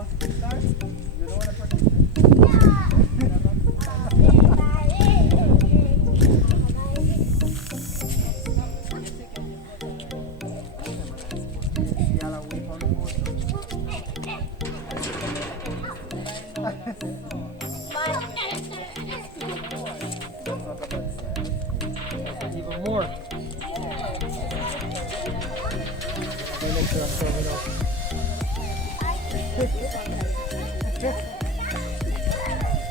want to start? You don't want to participate? Y'all are waiting on the even more.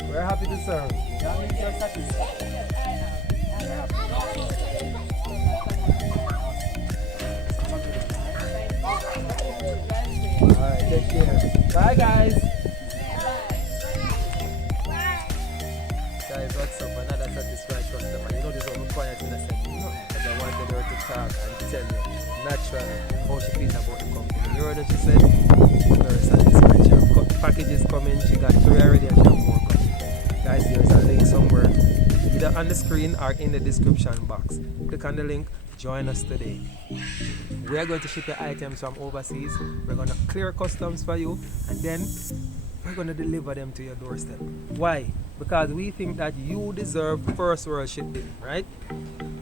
We're happy to serve. That means you're satisfied. We're happy. Alright, take care. Bye guys. Guys, what's up? Another satisfied customer. You know this one quiet in a second. Because I wanted her to talk and tell you naturally how she feels about the company. You heard what she said? She's very satisfied. She have packages coming, she got 3 already and she have more coming. Guys, there's a link somewhere, either on the screen or in the description box. Click on the link, join us today. We are going to ship your items from overseas. We're going to clear customs for you and then we're going to deliver them to your doorstep. Why? Because we think that you deserve first world shipping, right?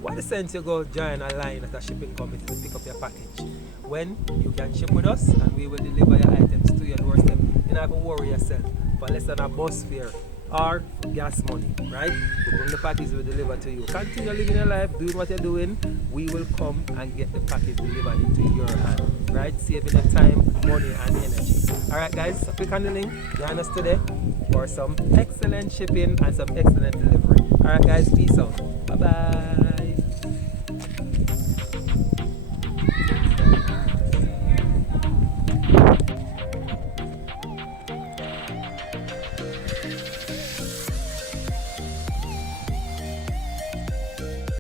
What the sense you go join a line at a shipping company to pick up your package when you can ship with us and we will deliver your items to your doorstep. You don't have to worry yourself for less than a bus fare or gas money, right? We bring the package, we deliver to you. Continue living your life, doing what you're doing. We will come and get the package delivered into your hand, right? Saving the time, money, and energy. Alright guys, so click on the link, join us today for some excellent shipping and some excellent delivery. Alright guys, peace out. Bye bye.